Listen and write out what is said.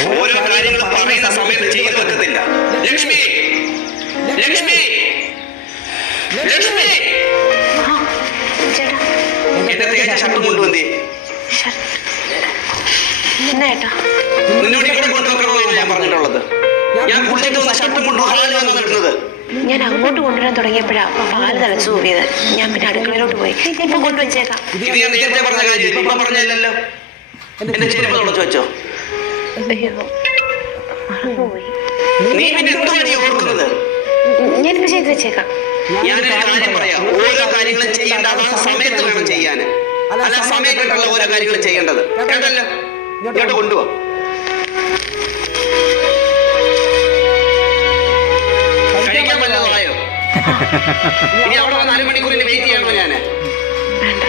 ഓരോ കാര്യങ്ങൾ പറയുന്ന സമയത്ത് ചെയ്തു വെക്കുന്നില്ല. ലക്ഷ്മി, ലക്ഷ്മി, ലക്ഷ്മി, എന്റെ തേച്ച ഷർട്ട് കൊണ്ടുവന്നേ. നിന്നോട് ഇവിടെ കൊണ്ടുവെക്കണമെന്നാണ് ഞാൻ പറഞ്ഞിട്ടുള്ളത്. ഞാൻ കുളിച്ചിട്ട് വന്ന ഷർട്ടും കൊണ്ടുവന്നാണ് ഇടുന്നത്. ഞാൻ അങ്ങോട്ട് കൊണ്ടുവരാൻ തുടങ്ങിയപ്പോഴാ പാല് തലച്ചു കൂടിയത്. ഞാൻ പിന്നെ അടുക്കളയിലോട്ട് പോയി. ഇപ്പൊ കൊണ്ടുവച്ചേക്കാം. ഇത് ഞാൻ നേരത്തെ പറഞ്ഞ കാര്യം ഇപ്പൊ പറഞ്ഞല്ലോ. എന്റെ ചെരുപ്പ് തുടച്ചു വെച്ചോ. മറന്നുപോയി. നീ പിന്നെ എന്തുവാണ് നീ ഓർക്കുന്നത്? ഞാനിപ്പോ ചെയ്ത് വെച്ചേക്കാം. ഞാനൊരു കാര്യം പറയാം. ഓരോ കാര്യങ്ങളും ചെയ്യേണ്ട ആ സമയത്ത് വേണം ചെയ്യാൻ. അല്ല സമയത്തുള്ള ഓരോ കാര്യങ്ങളും ചെയ്യേണ്ടത്. കേട്ടല്ലോ? ഇങ്ങോട്ട് കൊണ്ടുപോ. കഴിക്കാൻ വല്ലതും ആയോ? ഇനി അവിടെ 4 മണിക്കൂറിന് വെയിറ്റ് ചെയ്യണോ ഞാന്? വേണ്ട.